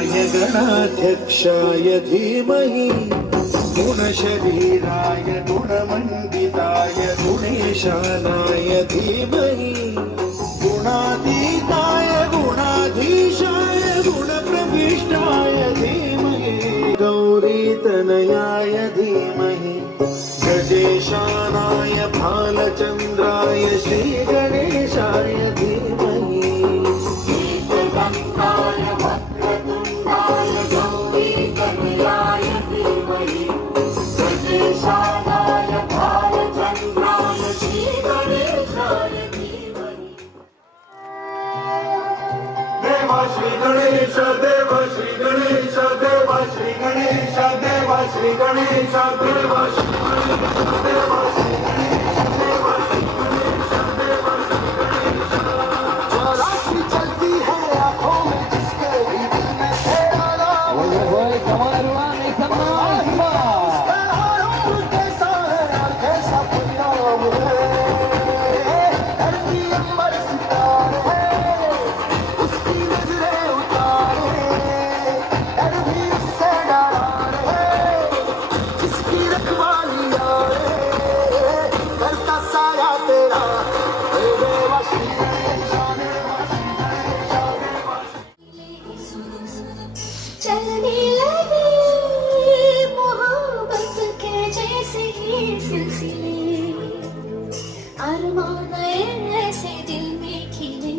गणाध्यक्षाय धीमहि गुणशरीराय गुणमण्डिताय गुणेशानाय धीमहि गुणातीताय गुणाधीशाय गुणप्रविष्टाय धीमहि गौरीतनयाय धीमहि गजेशानाय भालचन्द्राय श्रीगणेशाय धीमहि शीतगन्धाय वक्रतुण्डाय गौरीतनयाय धीमहि गजेशानाय भालचन्द्राय श्रीगणेशाय धीमहि। देवा श्री गणेश देवा श्री गणेश देवा श्री गणेश देवा श्री गणेश देवा श्री गणेश देवा श्री गणेश देवा श्री गणेश देवा श्री गणेश। जो राशि चलती है आंखों में जिसके भी दिल में तेरा नाम कैसा है और कैसा परिणाम है। धरती अंबर सितारे उसकी नजरें उतारे डर भी उससे डरा जिसकी रखवाली आए करता साया तेरा हे देवा श्री गणेश देवा श्री गणेश देवा चलने लगे मोहब्बत के जैसे ही सिलसिले अरमान ऐसे दिल में खिले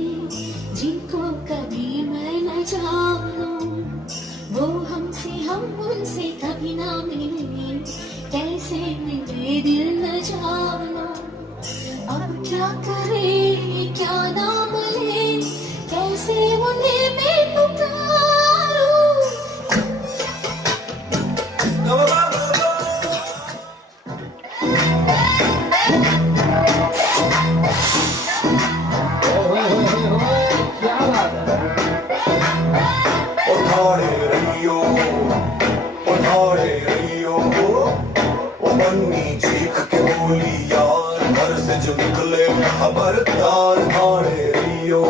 जिनको कभी मैं न जानूं वो हमसे हम उनसे कभी ना मिले कैसे मिले दिल न जानो अब क्या करे क्या नाम ले कैसे उन्हें मैं पुकारूं। उठाड़े रहियो ओ बन्नी चीख के बोली यार घर से जो निकले खबरदार ठाड़े रहियो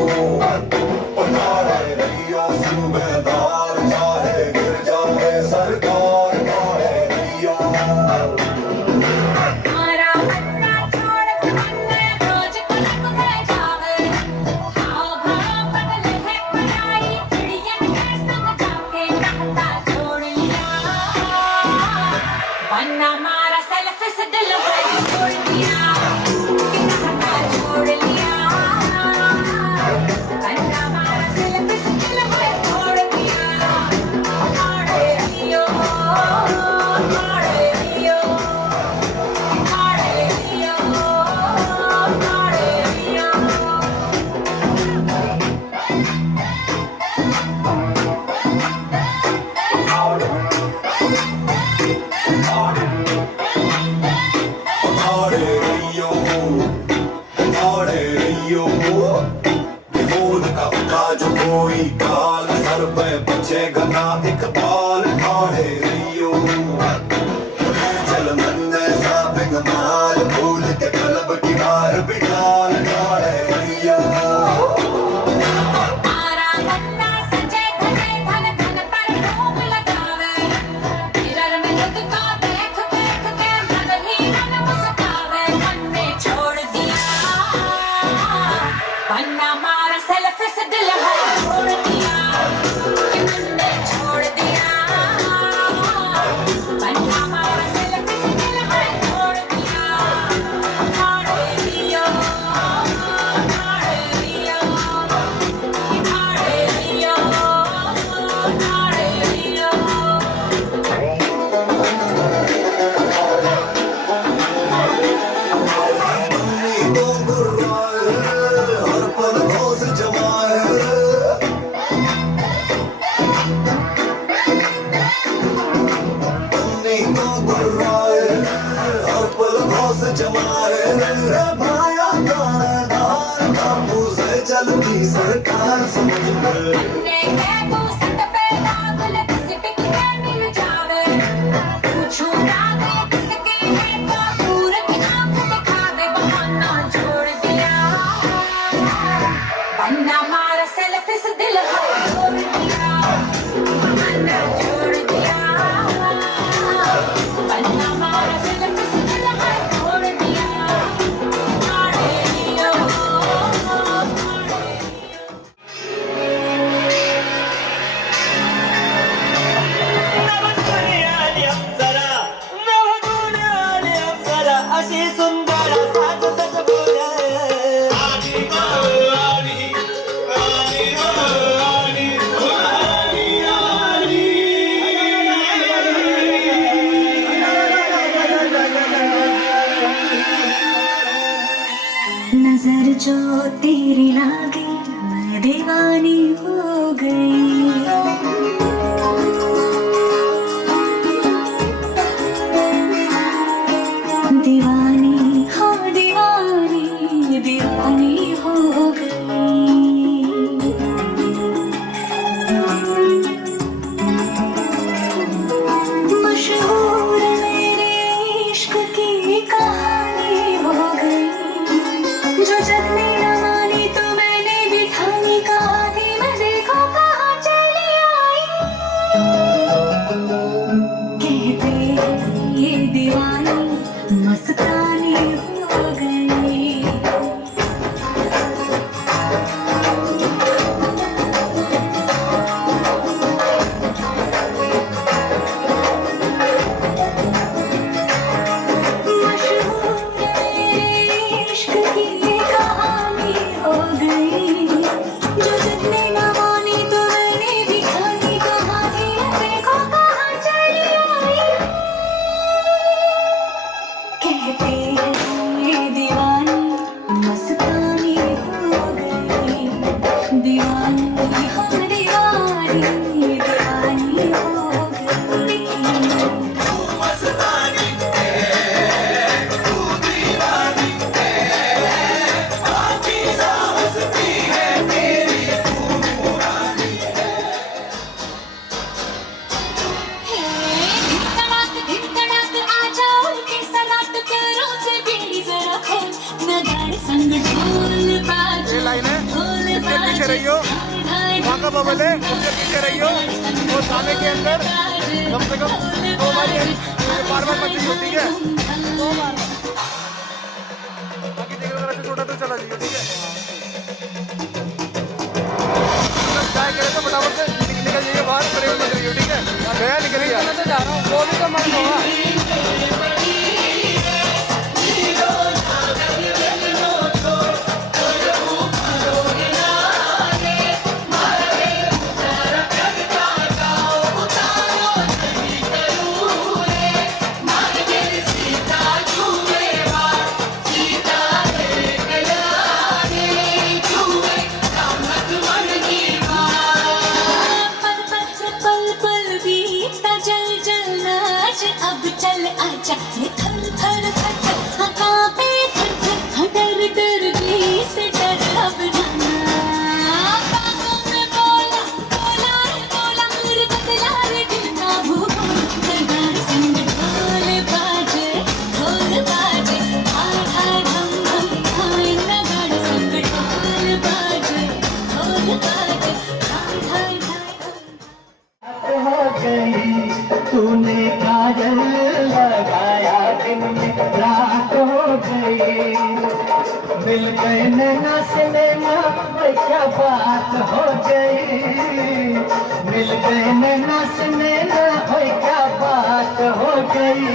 सूबेदार चाहे गिर जाए सरकार ठाड़े रहियो। हमारा अन्ना छोड़ अन्ना रोज कलम है जावे आओ भाव बदले है पढ़ाई चिड़ियन के संग जाके कहता छोड़ लिया वरना हमारा सेल्फ से दिल है छोड़ दिया कि कहता छोड़ लिया वरना हमारा सेल्फ से दिल है छोड़ दिया। हाड़े रियो हाड़े रियो हाड़े रियो हाड़े रियो। उठाड़े रहियो विभूत का उठा जो कोई काल सर पे बचेगा ना एक बाल ठाड़े रहियो जलमंद सा बेगमाल भूल के कलब की मार बिठाल ठाड़े रहियो। आरा गन्ना सजे धने धन धन पर धूप लगावे मिरर में खुद को देख देख के मन ही मन मुस्कावे मन ने छोड़ दिया वरना हमारा सेल्फ से दिल है छोड़ दिया कि मन ने छोड़ दिया वरना हमारा सेल्फ से दिल है छोड़ दिया। हाड़े रियो हाड़े रियो हाड़े रियो हाड़े रियो। बन्नी तो गुर्राए हर पल घोष जमाए बन्नी तो गुर्राए हर पल घोष जमाए भाया दार बापू से चलती सरकार समझ में ने के पूसत पे लागल किसी टिकने मिल जावे पूछू रागे किसके है तो दूर की आंख दिखावे बहाना छोड़ दिया वरना हमारा सेल्फ से दिल है छोड़ दिया। जो तेरी लागे मैं दीवानी हो गई। दीवानी हाँ दीवानी दीवानी हो गई। मशहूर मेरे इश्क की कहानी हो गई। जो जग में न मानी तो मैंने भी ठानी, कहा थी मैं देखो कहाँ चली आई। कहते हैं ये दीवानी मस्तानी हो गई। मशहूर मेरे इश्क की ये कहानी हो गई। जो जितने न मानी तो मैंने भी ठानी, कहा थी मैं देखो कहाँ चली आई। कहते हैं ये दीवानी मस्तानी हो गई। दीवानी हाँ दीवानी दीवानी हो गई। धिक धड़ाक आ जाओ के सराट पैरों से बीड़ी जरा खोल, नगाड़े संग ढोल बाजे। ये लाइन है, ढोल इसके पीछे बाजे, रहियो। धाय वहाँ का बबल है, उसके पीछे रहियो। वो थाने के अंदर कम से कम 2 बार बार मत छूटो, ठीक है? 2 बार। बाकी जगह अगर ऐसे छोटा तो चला जाइए, ठीक है? मतलब चाय करे तो फटाफट से निकल जाइए बाहर, खड़े हो मत रहिए, ठीक है? गया निकल गया। मैं तो जा रहा हूँ, वो भी तो मर्द होगा। पल पल बीतता जल जल नाच, अब चल आजा ये थर थर थर थर। हाँ कांपे थर थर, हाँ डर डर भी से डर अब जाना। बातों में बोला बोला रे बोला, मुर बदला रे दिल का भूगोल। नगाड़े संग ढोल बाजे ढोल बाजे, हाय हाय धम धम हाय। नगाड़े संग ढोल बाजे ढोल बाजे, हाय हाय हाय धम। हो गई तूने काजल लगाया, दिन में रात हो गई। मिल गए नैना से नैना, भाई क्या बात हो गई। मिल गए नैना से नैना, भाई क्या बात हो गई।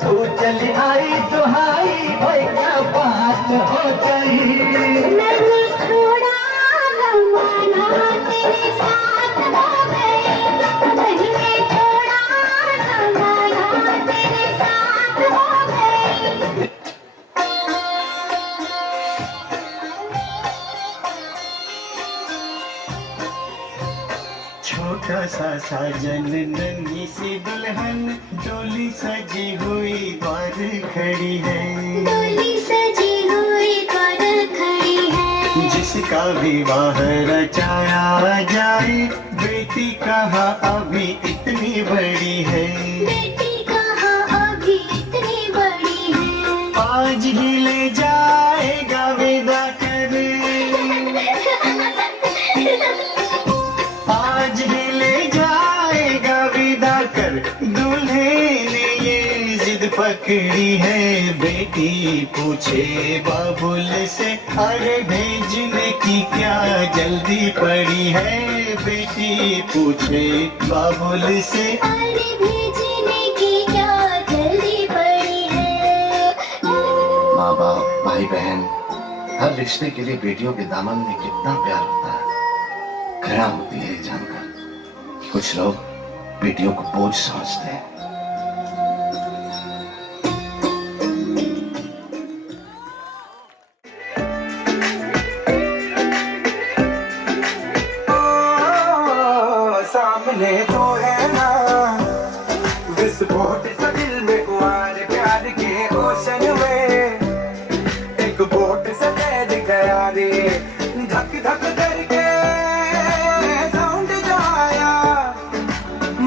तू चली आई दुहाई, भाई क्या बात हो गई। मैंने थोड़ा रमाना तेरे साथ हो गई। मैंने थोड़ा रमाना तेरे साथ हो गई। छोटा सा साजन नन्ही सी दुल्हन, डोली सजी हुई द्वार खड़ी है। डोली सजी हुई द्वार खड़ी है। जिसका विवाह रचाया जाए, बेटी कहाँ अभी इतनी बड़ी है। बेटी कहाँ अभी इतनी बड़ी है। आज ही ले जाएगा विदा कर। आज ही ले जाएगा विदा कर, दूल्हे ने ये जिद पकड़ी है। बेटी पूछे बाबुल से, अरे भेजने की क्या जल्दी पड़ी है। बेटी पूछे बाबुल से, अरे भेजने की क्या जल्दी पड़ी है। माँ बाप भाई बहन हर रिश्ते के लिए बेटियों के दामन में कितना प्यार होता है। घृणा होती है ये जानकर कि कुछ लोग बेटियों को बोझ समझते हैं। सामने तो है ना विस्फोट सा दिल में कुआर प्यार के ओशन में एक बोट सा तैर गया रे धक धक करके साउंड जो आया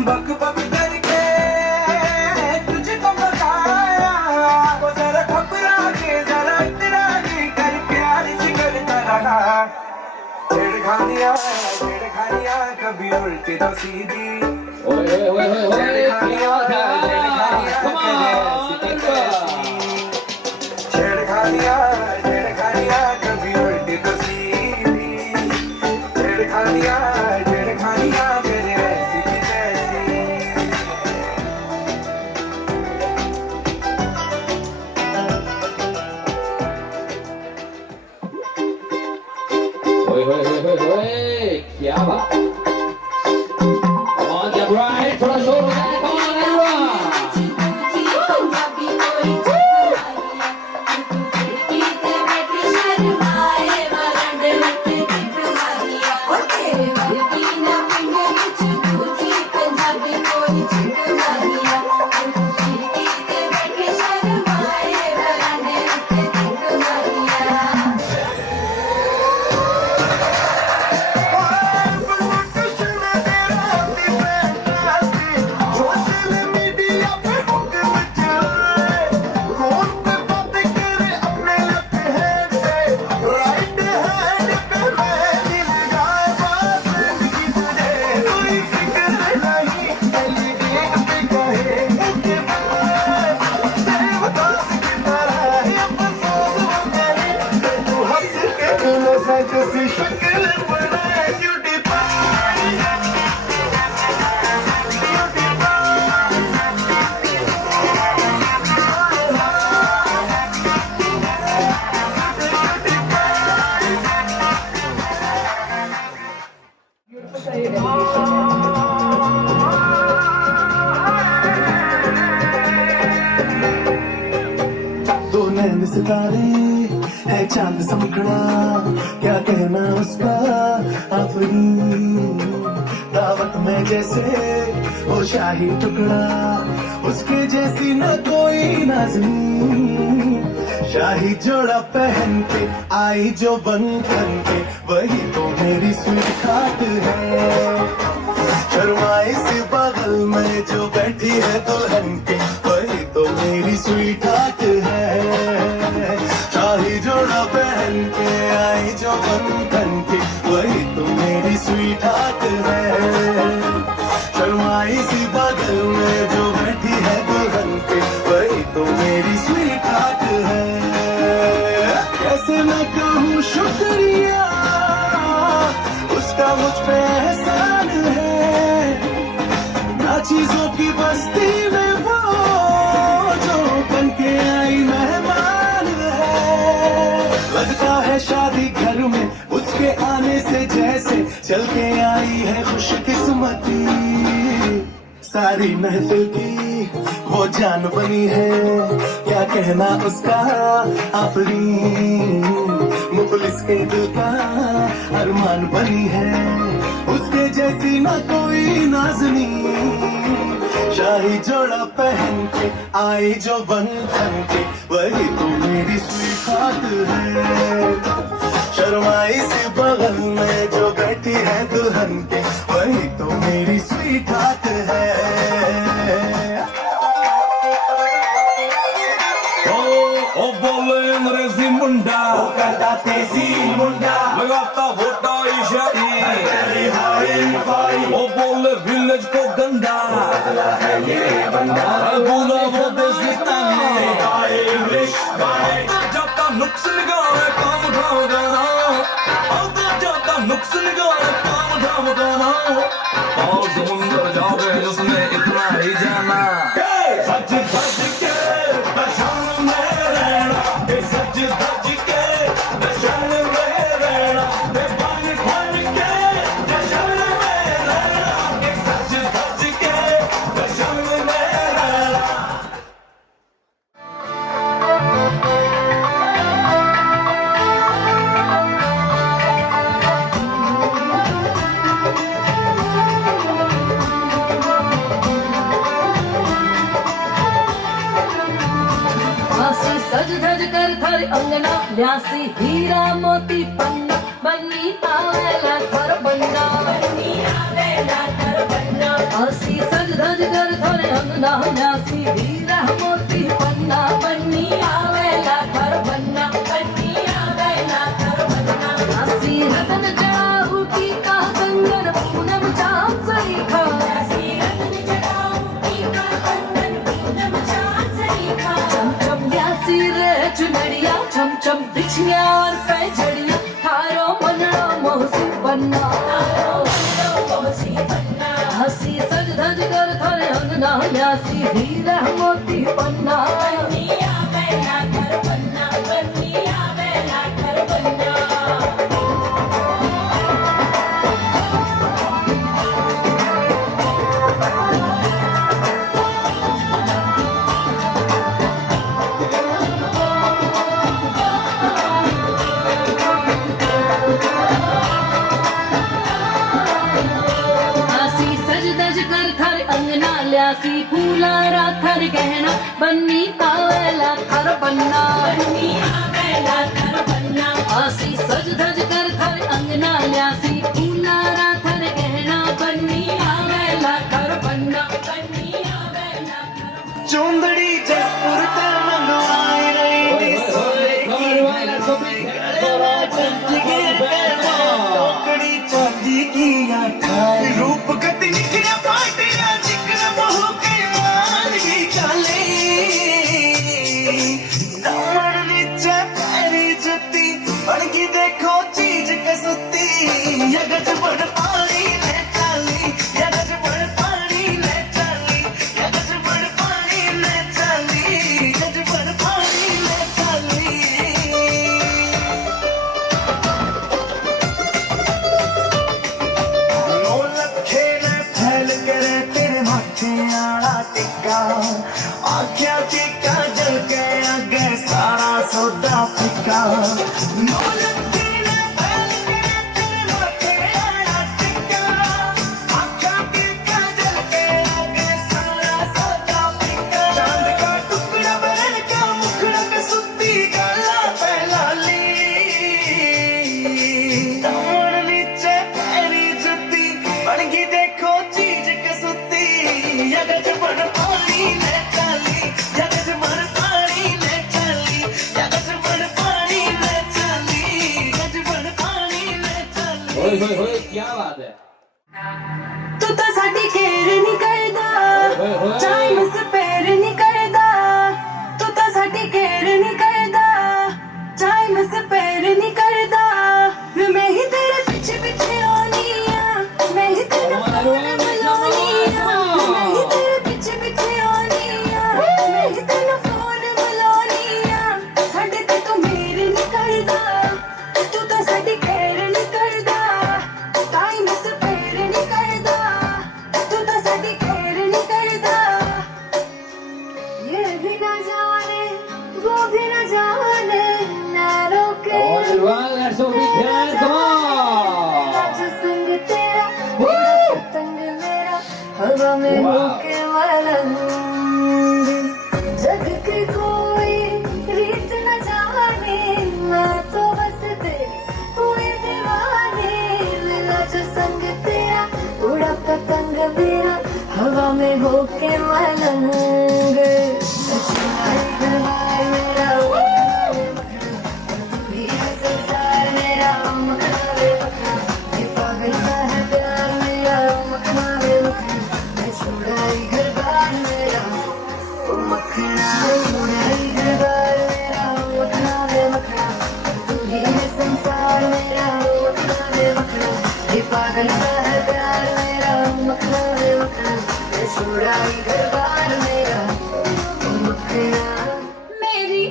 बक बक करके तुझको बताया वो जरा घबरा के जरा इतरा के कर प्यार से करता रहा छेड़खानियां कभी उल्टी तो सीधी छेड़खानियां कभी उल्टी तो सीधी छेड़खानियां करे ऐसी की तैसी। क्या बात, थोड़ा शोर हो जाए, पंजाबी कोई चुराइया तू खिड़की ते बैठी शर्माए मरंड मत दिखवाइया ओ तेरे वर्गी ना पिंड विच दूजी पंजाबी कोई चुराइया तू खिड़की ते बैठी शर्माए मरंड मत दिखवाइया। दो नैन सितारे है चांद समखड़ा, क्या कहना उसका आफरीन। दावत में जैसे वो शाही टुकड़ा, उसके जैसी न कोई नाज़नीन। शाही जोड़ा पहन के आई जो बंधन के, वही तो मेरी स्वीट खाट है। शर्माई सी बगल में जो बैठी है दुल्हन के, वही तो मेरी स्वीट हार्ट है। शाही जोड़ा पहन के आई जो बंधन के, वही तो मेरी स्वीट हार्ट है। शर्माई सी बगल में जो बैठी है दुल्हन के, वही तो मेरी स्वीट हार्ट है। कैसे मैं कहूँ शुक्रिया उसका मुझ पे एहसान है। ना चीजों की बस्ती में वो जो बन के आई मेहमान है। लगता है शादी घर में उसके आने से जैसे चल के आई है खुशकिस्मती। सारी महफिल की वो जान बनी है, क्या कहना उसका आफरीन। मुखलिस के दिल का अरमान बनी है, उसके जैसी ना कोई नाज़नीन। शाही जोड़ा पहन के आई जो बंधन के, वही तो मेरी स्वीट हार्ट है। शर्माई सी बगल में जो बैठी है दुल्हन के, वही तो मेरी स्वीट हार्ट है। ओ बोले अंग्रेजी मुंडा, वो करता तेजी मुंडा, लगाता होता इशारी। ओ बोले विलेज को गंदा, है ये बंदा बुला वो देसी ताने। इंग्लिश गाने जाता नुक्स निगाह काम धाम गाना, आता जाता नुक्स निगाह काम धाम गाना। और समुंदर जावे जिसने इतना ही जाना, सच सच के दर्शन में रहना, सच सच के दर्शन में रहना, बन बन के दर्शन सज धज कर थारे अंगना ल्यासी हीरा मोती पन्ना बन्नी आवेला थार बन्ना हसी सज धज कर थारे अंगना ल्यासी हीरा मोती पन्ना बन्नी आवेला थार बन्ना हसी रतन जड़ाऊ टीका कंगन पूनम चाँद सरीखा चम चम ल्यासी रे चुनरिया चम चम बिछिया और पैजड़िया थारो मनड़ो मोहसी बन्ना हसी सज धज कर थारे अंगना ल्यासी हीरा मोती पन्ना हसी सज धज कर थारे अंगना ल्यासी फूला रा थार गहना बन्नी आवेला थार बन्ना हसी सज धज कर थारे अंगना ल्यासी फूला रा थार गहना बन्नी आवेला थार बन्ना चुंदड़ी जयपुर ते मंगवाई रही सोने की टोकड़ी चांदी की आठाई रूप गति निखरा पाटिया जिक्र बहु के मान की काले दामन नीचे पैरी जुती बड़गी देखो चीज कसुती या गज बड़ पानी ने चाली या गज बड़ पानी ने चाली या गज बड़ पानी ने चाली गज बड़ पानी ने चाली नौ लखे ने फैल करे तेरे माथे आला टिक्का आख्या की काजल के आगे सारा सौदा फिका नौ लखे ने फैल करे तेरे माथे आला टिक्का आख्या की काजल के आगे सारा सौदा फिका चांद का टुकड़ा बहन का मुखड़ा पे सुती गाला पहला ली दामन नीचे पैरी जुती बड़गी देखो चीज कसुती या गज बड़ पानी ने चाली या गज बड़ पानी ने चाली या गज बड़ पानी ने चाली गज बड़ पानी ने चाली ओए होए होए क्या बात है तू तो साडी केर नहीं करदा ओए होए टाइम स्पेयर नहीं करदा तू तो साडी केर नहीं करदा टाइम स्पेयर नहीं करदा मैं ही तेरे पीछे पीछे आनी आ मैं ही तेरे फोन मिलानी आ मैं ही तेरे पीछे पीछे आनी आ मैं ही तेरे फोन मिलानी आ साडे ते तू मेरे नहीं करदा तू तो साडी केर नहीं करदा टाइम स्पेयर नहीं करदा तू तो साडी केर नहीं करदा ये भी ना जाने वो भी ना जाने ना रोके Come on, everyone, let's go big hands, come on! जो संग तेरा पतंग मेरा हवा में Wow. होके मलंग जग की कोई रीत न जाने मैं तो बस तेरी हुई दीवानी मिला जो संग तेरा उड़ा पतंग मेरा हवा में होके मलंग घरवार मेरा तू ही है संसार मेरा मखना वे मखना ये पागल सा है प्यार मेरा मखना वे मखना मैं छोड़ाई घरवार मेरा ओ मखना छोड़ाई घरवार मेरा मखना वे मखना तू ही है संसार मेरा मखना वे मखना ये पागल सा है प्यार मेरा मखना वे मखना मैं छोड़ाई घरवार मेरा ओ मखना मेरी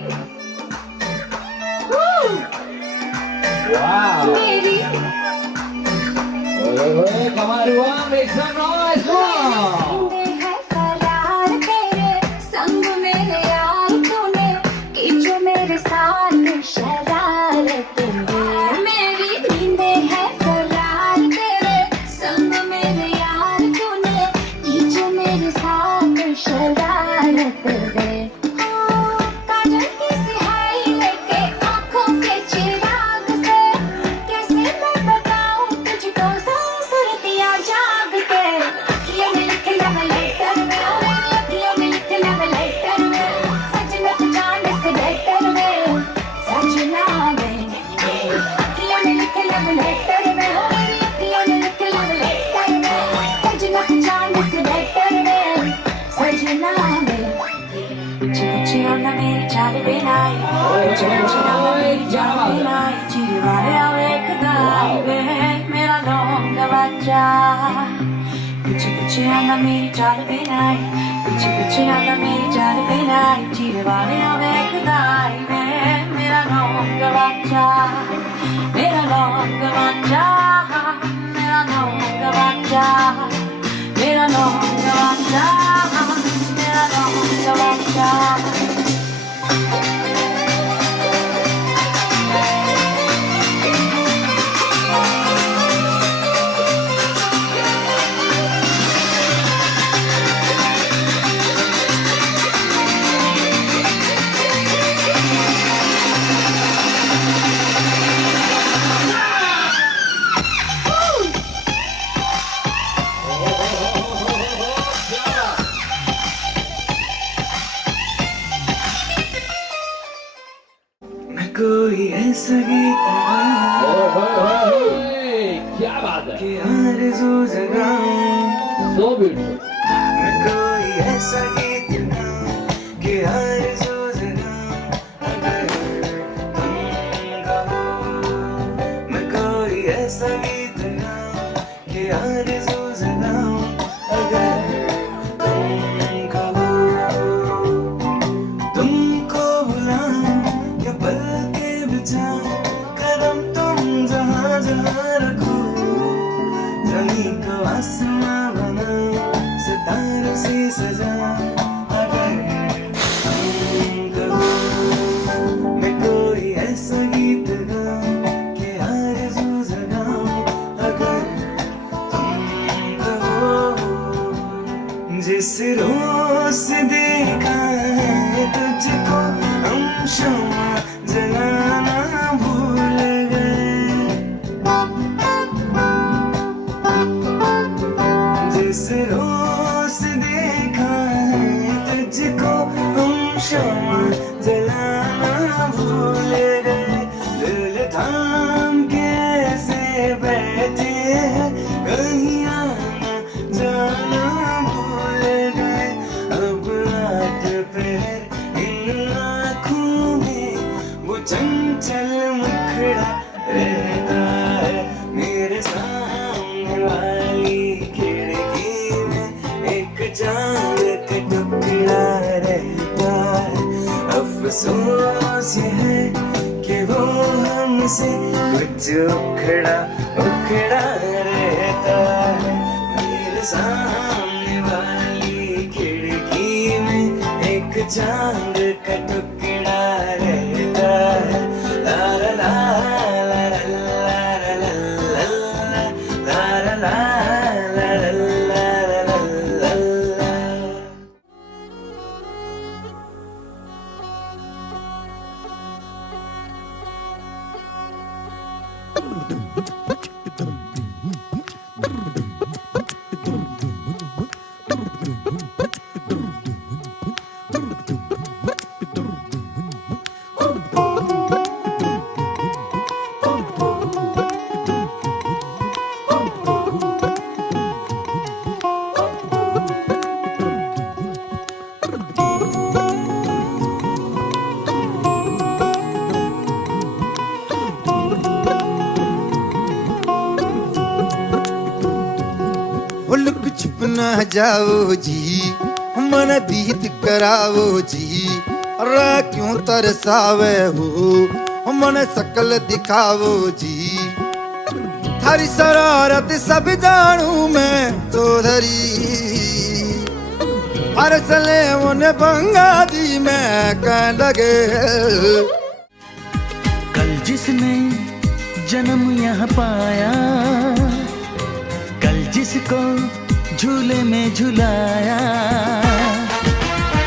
Wow! मेरी Oye, oye, come on, everyone, make some noise, come on! जिंदे है फरार तेरे संग मेरे यार तूने की जो मेरे साथ शरारत मेरी नींदे है फरार तेरे संग मेरे यार तूने की जो मेरे साथ शरारत काजल की सी चाल बिनाई पिछे पिछे आंदा मेरी जान बिनाई चिरे वाले वेखदा वे मेरा लौंगा बच्चा पिछे पिछे आंदा मेरी चाल बिनाई पिछे पिछे आंदा मेरी चाल बिनाई चिरे वाले वेखदा वे मेरा लौंगा बच्चा मेरा लौंगा बच्चा मेरा लौंगा बच्चा मेरा लौंगा बच्चा मेरा लौंगा बच्चा मैं कोई ऐसा गीत क्या बात है कि आरज़ू जगाऊं सो ब्यूटीफुल मैं कोई ऐसा गीत गाऊं कि आरज़ू जगाऊं अगर तुम कहो मैं कोई ऐसा गीत गाऊं कि आरज़ू जगाऊं अगर तुम कहो तुमको बुलाऊं या पल के बिछाऊं कदम तुम जहाँ जहाँ रखो ज़मीं को आसमां बनाऊं सितारों से सजाऊं अगर तुम कहो मैं कोई ऐसा गीत गाऊं कि आरज़ू जगाऊं अगर तुम कहो जिस रोज से देखा है तुझको हम शम्मा जलाना भूल गए जिस रोज से देखा है तुझको हम शम्मा जलाना भूल गए दिल थाम के ऐसे बैठे हैं कहीं आना जाना भूल गए अब रात पहर इन आँखों में वो चंचल मुखड़ा रहता है मेरे सामने वाली खिड़की में एक चांद का टुकड़ा रहता है अफसोस ये है कि वो हमसे कुछ उखड़ा उखड़ा रहता है मेरे सामने वाली खिड़की में एक चांद का टुकड़ा रहता है ला ला ला ला ला ला ला ला ला ला ला वो लुक छुप ना जाओ जी मन दीद कराओ जी अरे क्यों तरसावे हो मन शकल दिखाओ जी थारी शरारत सब जानू मैं चौधरी हर सले उन्हें बंगा दी मैं कह लगे कल जिसने जन्म यहाँ पाया कल जिसको झूले में झुलाया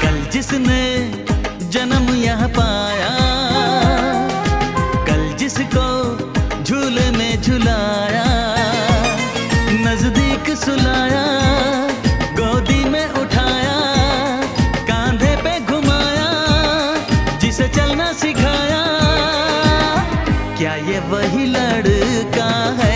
कल जिसने जन्म यहाँ पाया कल जिसको झूले में झुलाया नजदीक सुलाया गोदी में उठाया कांधे पे घुमाया जिसे चलना सिखाया क्या ये वही लड़का है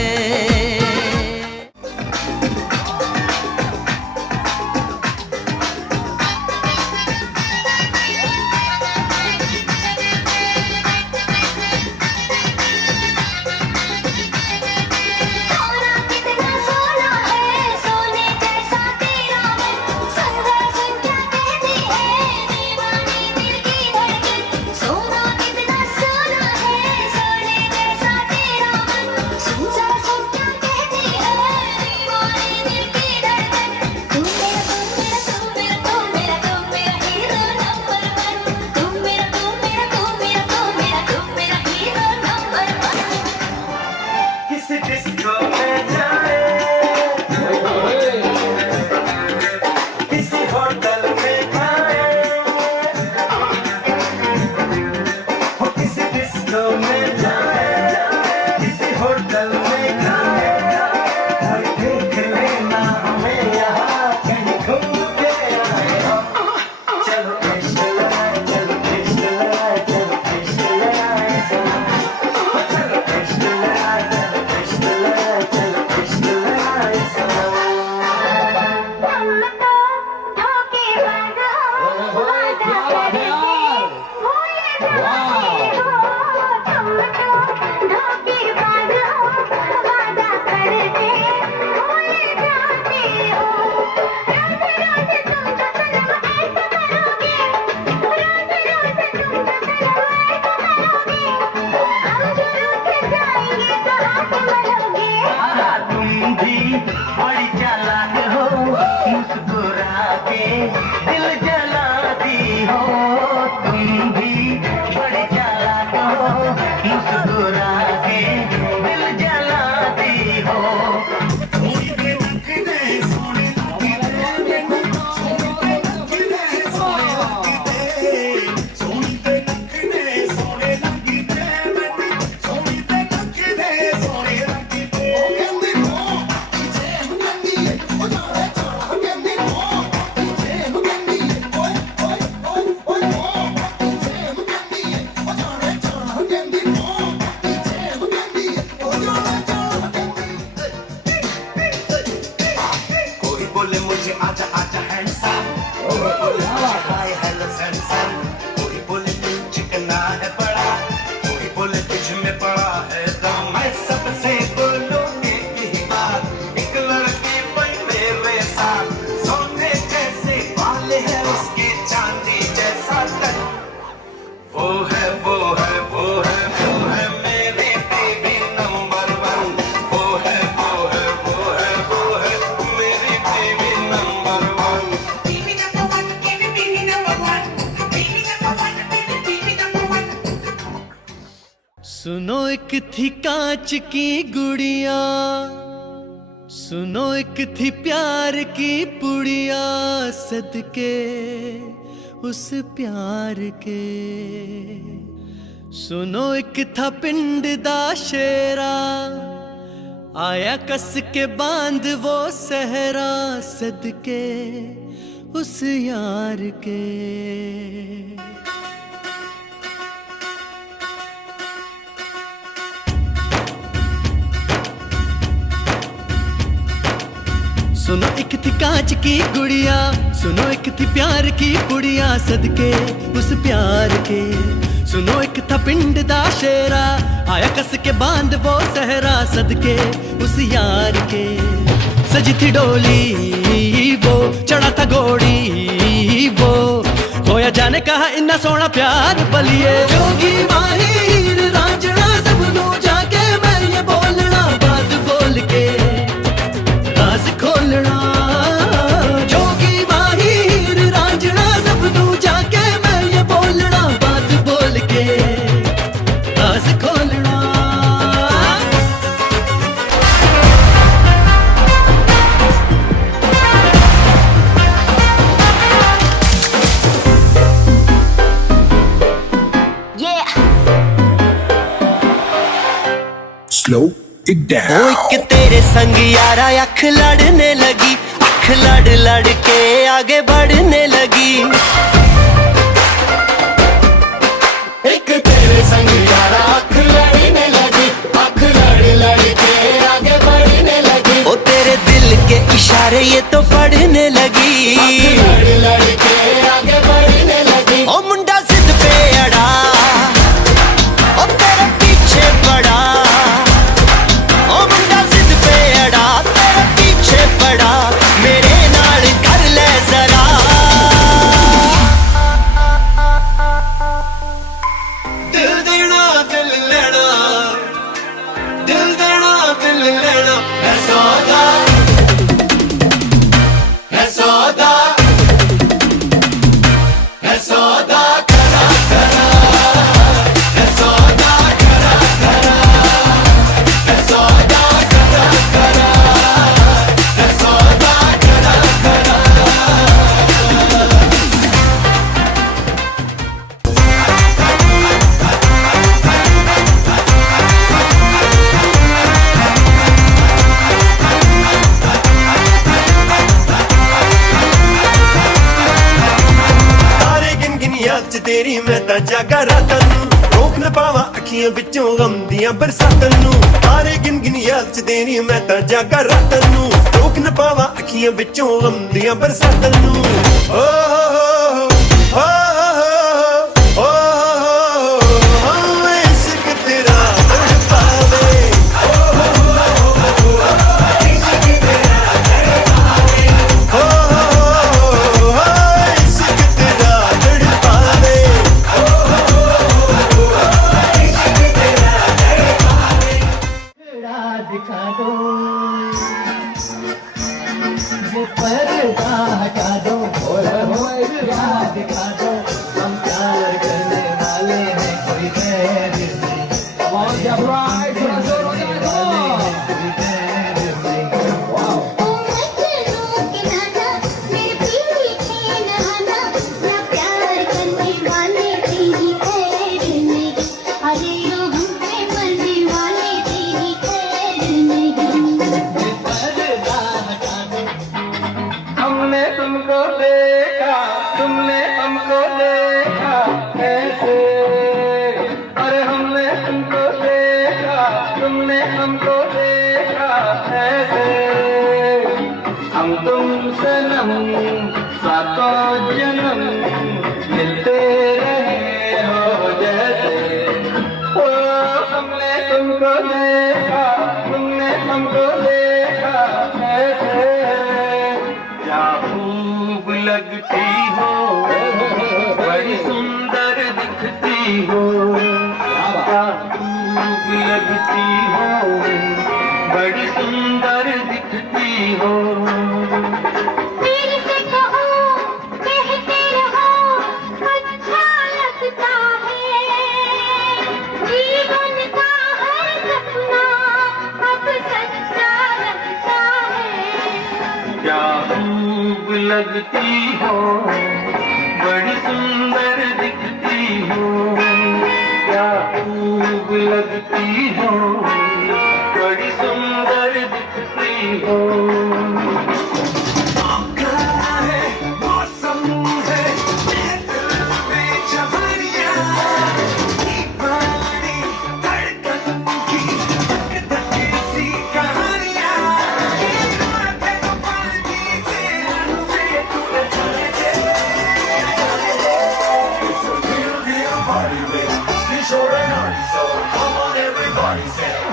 तुम भी बड़ी चालाक हो, मुस्कुरा के दिल जलाती हो। तुम भी बड़ी चालाक हो, मुस्कुरा के दिल जलाती हो। कोई बोले मुझे आजा आजा हैंडसम, कोई बोले मुझे हाय हेलो सैमसम, कोई बोले तू चिकना है बड़ा, कोई बोले तुझ में पड़ा है दम। मैं सबसे बोलूं एक ही बात, एक लड़की बन मेरे साथ, सोने जैसे बाल है उसके चांदी जैसा तन। वो है वो है वो है वो है मेरी टीवी नंबर 1। वो है वो है वो है वो है मेरी TV number 1। TV number one, TV number one, TV number one, TV number one. सुनो एक थी कांच की गुड़िया, सुनो एक थी प्यार की पुड़िया, सदके उस प्यार के। सुनो एक था पिंड दा शेरा, आया कस के बांध वो सहरा, सदके उस यार के। सुनो एक थी कांच की गुड़िया, सुनो एक थी प्यार की पुड़िया, सदके उस प्यार के। सुनो एक था पिंड दा शेरा, आया कस के बांध वो सहरा, सदके उस यार के। सजी थी डोली वो, चढ़ा था घोड़ी वो, खोया जाने कहा इन्ना सोना प्यार बलिए। जोगी माहिर रांझना सबनू जाके मैं ये बोलना, बात बोल के राज खोलना। जोगी माहिर रांझना सबनू जाके मैं ये बोलना, बात बोल के राज खोलना। Slow it down. ओ एक तेरे संग यारा अख लड़ने लगी, अख लड़ लड़ के आगे बढ़ने लगी। एक तेरे संग यारा अख लड़ने लगी, अख लड़ लड़ के आगे बढ़ने लगी। ओ तेरे दिल के इशारे ये तो पढ़ने लगी, अख लड़ लड़ के आगे बढ़ने लगी। ओ मुंडा जिद पे अड़ा, ओ तेरे पीछे पड़ा। ओ मुंडा जिद पे अड़ा, तेरे पीछे पड़ा, मेरे नाल कर ले जरा। दिल देना दिल लेना, दिल देना दिल लेना, है सौदा है सौदा है सौदा करा करा, है सौदा करा करा, है सौदा करा करा, है सौदा करा करा। तारे गिन गिन याद च तेरी मैं तां जागा रातां नूं, रोक न पावां अखियां विचों गम दियां बरसातां नूं। तारे गिन गिन याद च तेरी मैं तां जागा रातां नूं, रोक न पावां अखियां विचों गम दियां बरसातां नूं। ओ हो हो हो हो हो हो हो सातों जन्म मिलते रहे हो जैसे। ओ हमने तुमको देखा, तुमने हमको देखा ऐसे। क्या खूब लगती हो, बड़ी सुंदर दिखती हो। क्या खूब लगती हो, बड़ी सुंदर दिखती हो। दिल से कहो, कहते रहो, अच्छा लगता है। जीवन का हर सपना अब सच्चा लगता है। क्या खूब लगती हो, बड़ी सुंदर दिखती हो। क्या खूब लगती हो, बड़ी सुंदर दिखती हो।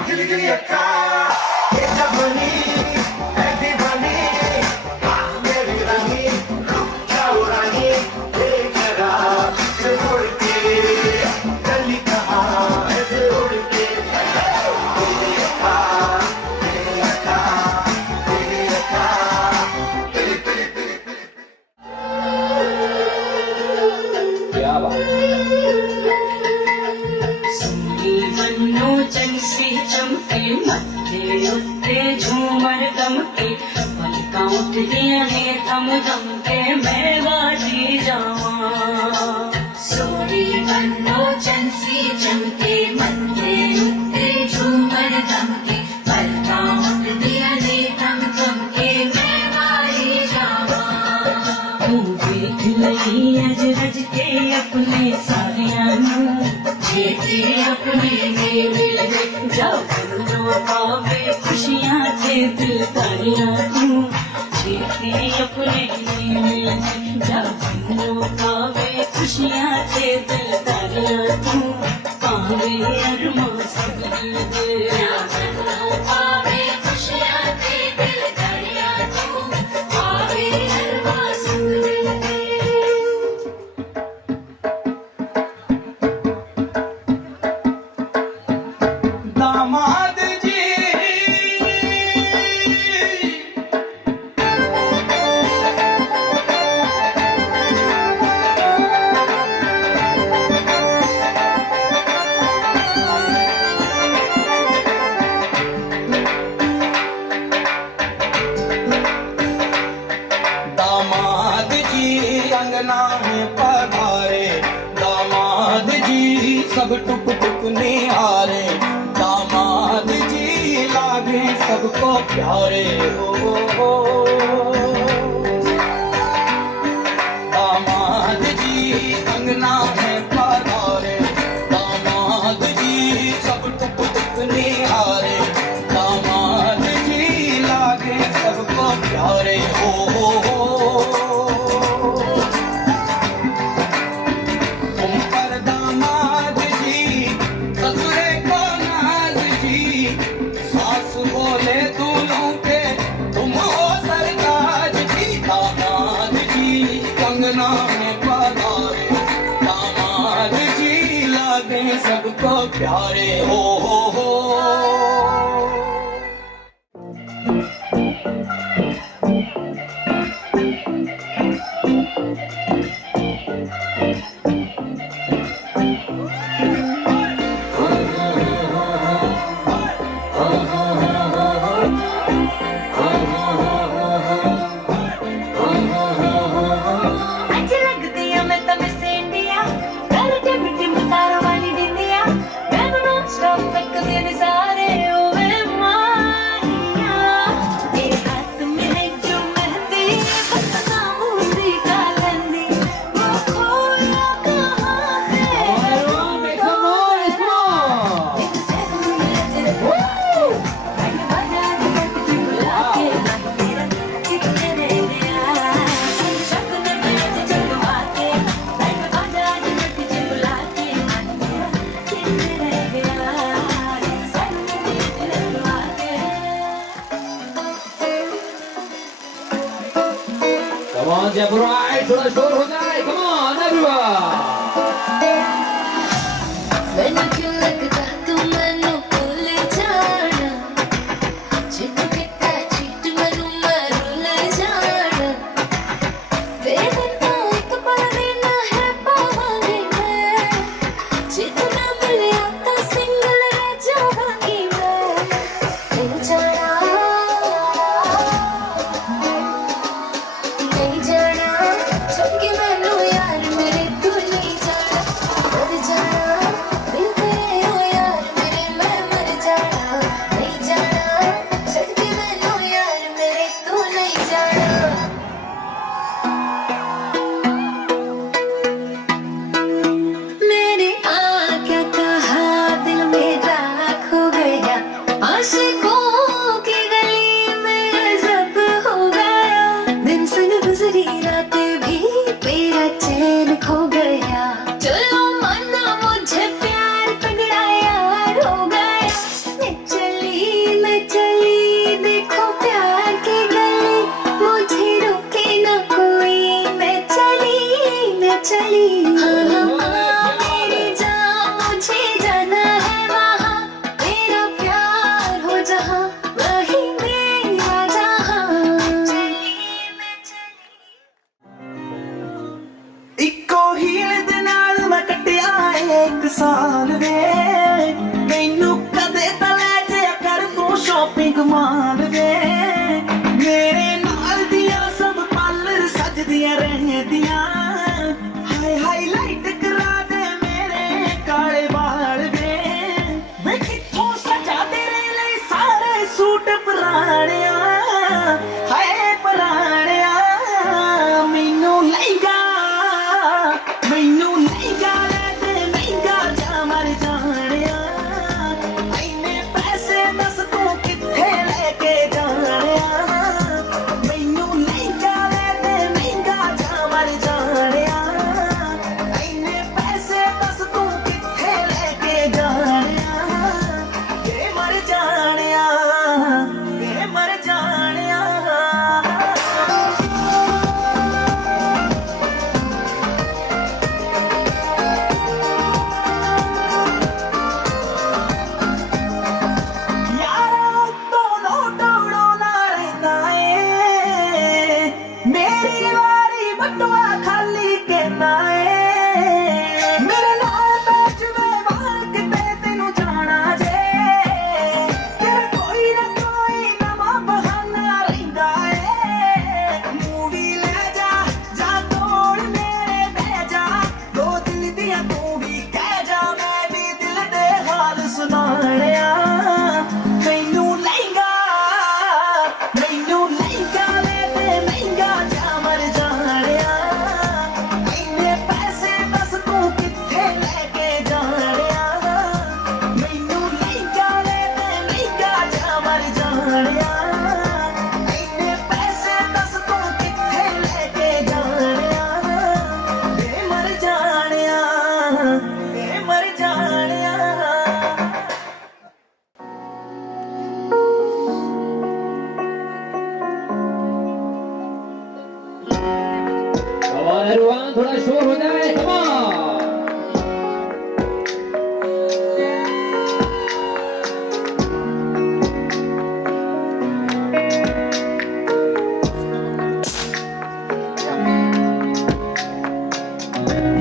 Give me a car, get the money, everybody. मेरी रानी, रुक जाओ रानी, देखना से उड़ के, गली कहाँ ऐसे उड़ के। तेरी अक्का, तेरी अक्का, तेरी अक्का, तेरी तेरी तेरी तेरी। क्या बात मनोजन से चमके मत्थे उत्ते झूमर दमके पलका उठदियां ने थम थम के मैं बाजी जावां। सोनी मनोजन से चमके मत्थे उत्ते झूमर दमके पलका उठदियां ने थम थम के मैं बाजी जावां। तू देख लई अज रज के अपने सारियां नूं छेती अपने में मिल गए। जाओ बंदो पावे खुशियाँ ते दिलदारियाँ तू छेती अपने में मिल गए। जाओ बंदो पावे खुशियाँ ते दिलदारियाँ तू पावे अरमां सब दिल दे। पावे खुशियाँ ते दिलदारियाँ तू पावे अरमां सब दिल दे। दामाद जी दामाद जी अंगना में पधारे। दामाद जी सब टुक टुक निहारे। दामाद जी लागे सबको प्यारे हो। दामाद जी अंगना में पधारे। दामाद जी सब टुक टुक निहारे। दामाद जी लागे सबको प्यारे हो। तुम पर दामाद जी, ससुरे को नाज जी। सास बोले दूल्हों के तुम हो सरताज जी। दामाद जी कंगना में पधारे। दामाद जी लागे सबको प्यारे हो। अच्छी लगती है मैं तब से इंडिया कर टिम टिम तारों वाली डिंडिया मैं नॉन स्टॉप तक थोड़ा शोर हो जाए, come on everyone. मैनू क्यों लगदा तू मैनू भूल जाना चिट किट्टा चिट मैनू मैं रुल जाना तेरे बिन तो एक पल भी ना है पावांगी मैं जे तू ना मिलिया तो सिंगल रह जावांगी मैं नहीं जाना छुप के मैनू यार मेरे तू नहीं जाना मर जाना दिल तेरे हो यार मेरे मैं मर जाना नहीं जाना छुप के मैनू यार मेरे तू नहीं जाना मैंने क्या कहा दिल मेरा खो गया आशिकों की गली में अज़ब हो गया दिन संग गुजरी रातें भी मेरा चैन खो गया चलो माना मुझे प्यार तगड़ा यार हो गया मैं चली देखो प्यार की गली मुझे रोके ना कोई मैं चली हाँ मेरी जान मुझे जाना है वहाँ तेरा प्यार हो जहाँ वही मेरा जहाँ इको हील दे नाल मैं कटिया एक साल वे मैनू कदे ता ले जाया कर तू शॉपिंग माल वे मेरे नाल दिया सब पार्लर सजदियां रहदियां हाय हाईलाइट करा दे मेरे काले बाल वे मैं किथों सजा तेरे लिए सारे सूट पुराणिया हाय पुराणिया मैनू लईगा ले ते महंगा जा मर जानिया इन्ने पैसे दस तू किथे लेके जानिया मैनू लईगा ले ते महंगा जा मर जानिया इन्ने पैसे दस तू किथे लेके जानिया ये मर जानिया यारा दोनों टोड़ो ना रहना है मेरी वारी बटुआ खाली कहना है मेरे नाल बैठ में बाहर किते तेनू जाना जे तेरा कोई ना कोई नवा बहाना रहिंदा है मूवी ले जा तोड़ मेरे बह जा दो दिन दिया तू भी कह जा मैं भी दिल दे हाल सुनाणिया मैनू लईगा ले ते महंगा जा मर जानिया इन्ने पैसे दस तू किथे लेके जानिया मैनू लईगा ले ते महंगा जा मर जानिया इन्ने पैसे दस तू किथे लेके जानिया वे मर जानिया Come on everyone, थोड़ा शोर हो जाए, come on.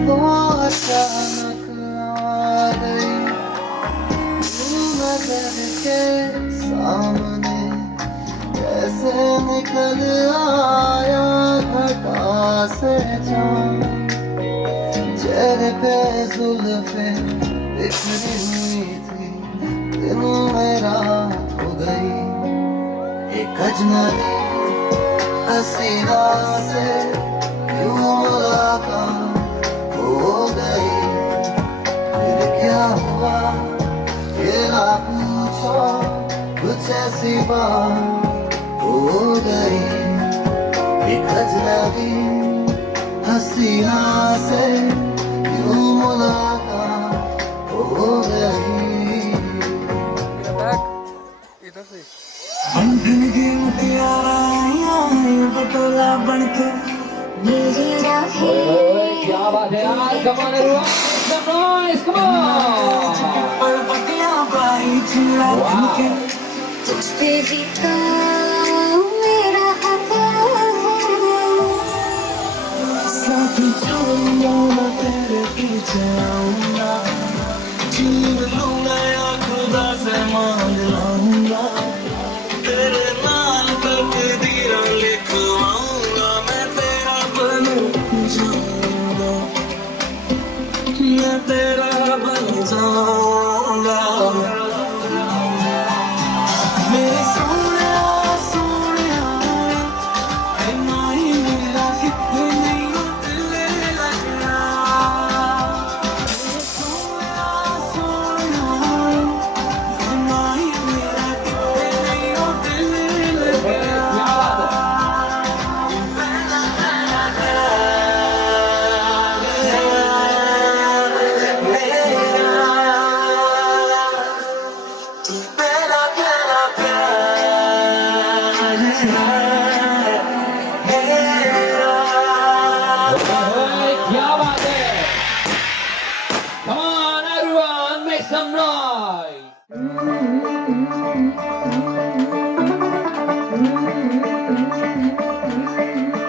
वो अचानक आ गई नजर के सामने कैसे निकल आया घटा से जान चेहरे पे जुल्फे बिखरी हुई थी दिन में रात हो गई एक अजनबी हसीना से यूं मुलाकात हो गई फिर क्या हुआ ये ना पूछो कुछ ऐसी बात हो गई एक अजनबी हसीना से यूं मुलाकात हो गई इधर से बंधन की मुटियारा बटोला बनके मेरी राह come on everyone, make some noise, come on. Wow. तुझ पे भी तो मेरा हक साथ चलूंगा मैं तेरे पीछे आऊंगा छीन लूंगा या खुदा से मांग लाऊंगा तेरे नाम तकदीर लिखवाऊंगा मैं तेरा बन जाऊंगा मैं तेरा बन जाऊंगा मेरे सोने सोने इतना ही मेरा कितने नहीं हो दिल लगना मेरे सोने इतना ही मेरा कितने नहीं हो दिल लगना मेरा तेरा प्यार Hey, क्या बात है? Come on everyone, make some noise.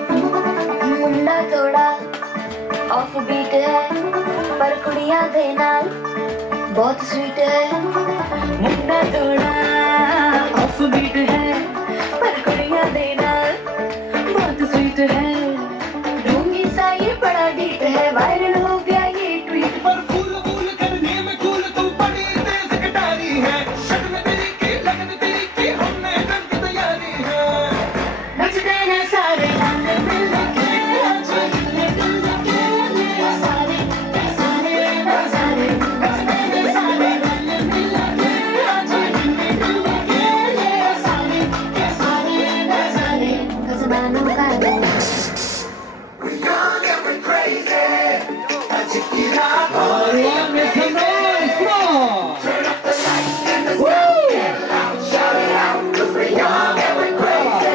मुंडा थोड़ा ऑफ बीट है पर कुड़ियां दे नाल बहुत स्वीट है मुंडा थोड़ा ऑफ बीट है पर कुड़ियां दे नाल बहुत स्वीट है ढूंगी सा ये बड़ा डीट है वायरल हो गया ये ट्वीट पर फूल फूल करने में कूल तू बड़ी तेज कटारी है शक्ल तेरी की लगन तेरी की हमने कर की तैयारी है नचते हैं सारे रंग मिल के सारे सारे सारे नचते हैं सारे रंग मिल के सारे सारे सारे कसमानों का We're young and we're crazy and you get out Everyone, make some noise, come on. turn up the lights and the sound get loud shout it out 'cause we're young and we're crazy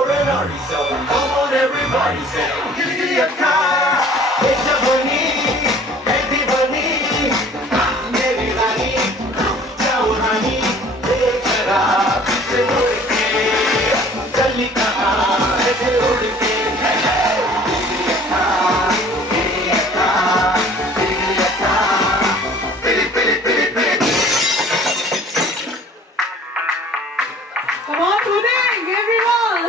Come on everybody say giddy giddy akka it's a bunny मेरी रानी जाओ रानी देख जरा पीछे मुड़ के चली कहाँ ऐसे उड़ के Come on, pudding, everyone.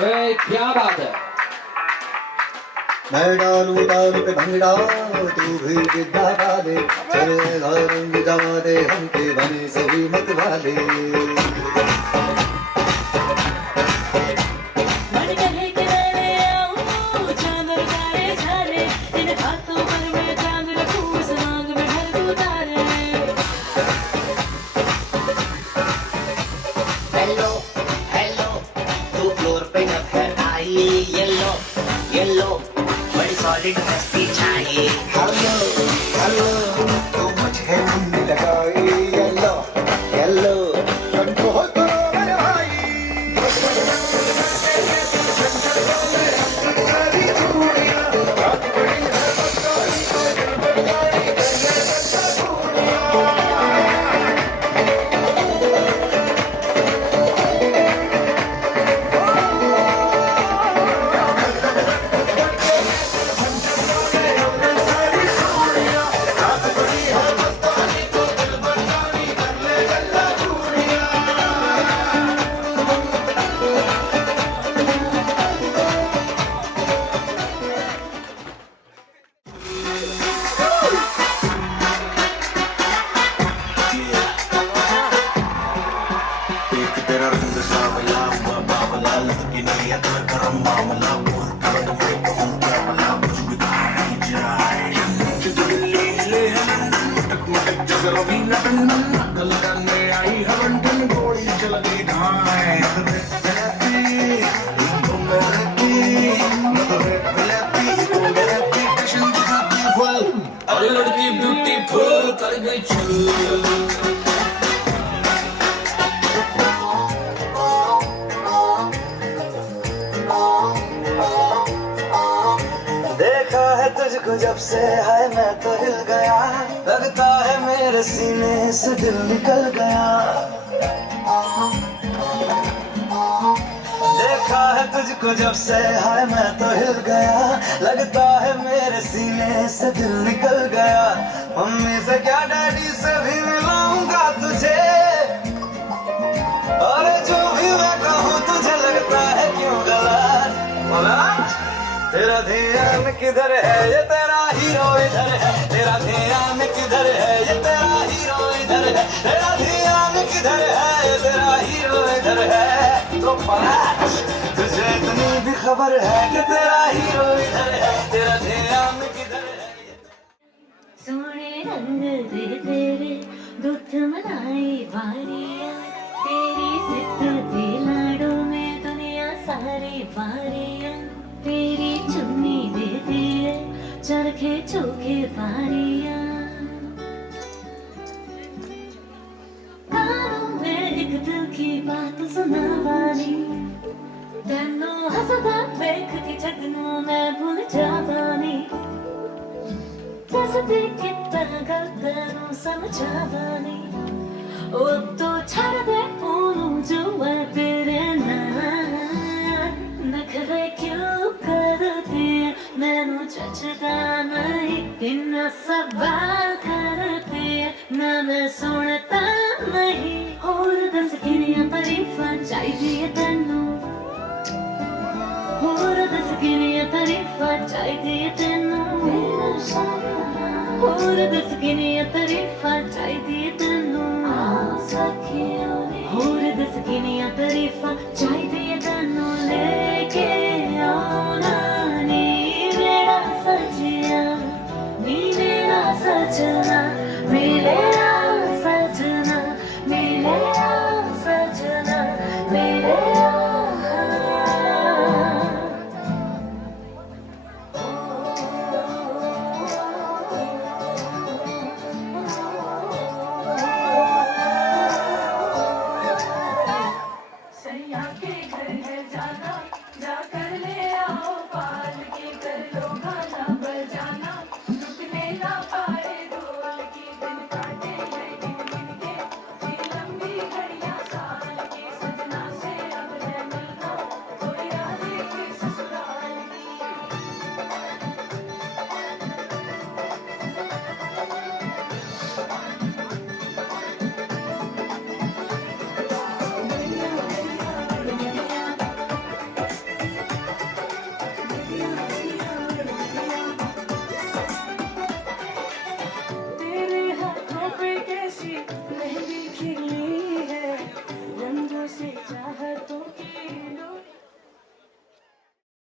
Hey, क्या बात है? मैं डालू ताल पे भंगड़ा तू भी गिद्धा डाले चलेगा रंग जमा दे हमके बने सही मत वाले मन कहे कि मैं आऊं चांद तारे सारे इन हाथों पर मैं चांद रखूं इस मांग में भर दूं तारे हेलो हेलो तू फ्लोर पे जब है आई येलो येलो बड़ी सॉलिड हस्ती चाहिए हेलो हेलो तू मुझे मुंडी लगाई येलो येलो कंट्रोल करो मेरे भाई रवीना टंडन नकल करने आई हवन टन गोली चल गई ढाए अरे लड़की ब्यूटीफुल कर गई चल देखा है तुझको जब से हाय मैं तो हिल गया लगता है मेरे सीने से दिल निकल गया देखा है तुझको जब से हाय मैं तो हिल गया लगता है मेरे सीने से दिल निकल गया मम्मी से क्या डैडी से भी मिलाऊंगा तुझे और जो भी मैं कहूँ तुझे लगता है क्यों गलत तेरा ध्यान किधर है ये तेरा हीरो इधर है तेरा ध्यान किधर है ये तेरा हीरो इधर है तेरा ध्यान किधर है ये तेरा हीरो इधर है तो पाँच तुझे इतनी भी खबर है कि तेरा हीरो इधर है तेरा ध्यान किधर है सोने रंग दे तेरे दूध मलाई वारियां तेरी जिद दे लाडों में दुनिया सारी वारियां तेरी चुन्नी दे दिए चरखे चोखे पारियां कानों में एक दिल की बात सुनावानी तेनों हंसदा देख के जगनू मैं भूल जावानी कैसे कितना गलत नू समझावानी ओ अब तो छड़ दे पूनू जो है तेरे नाल नखरे क्यों करती है मैनू जचदा नहीं इन्ना सवाल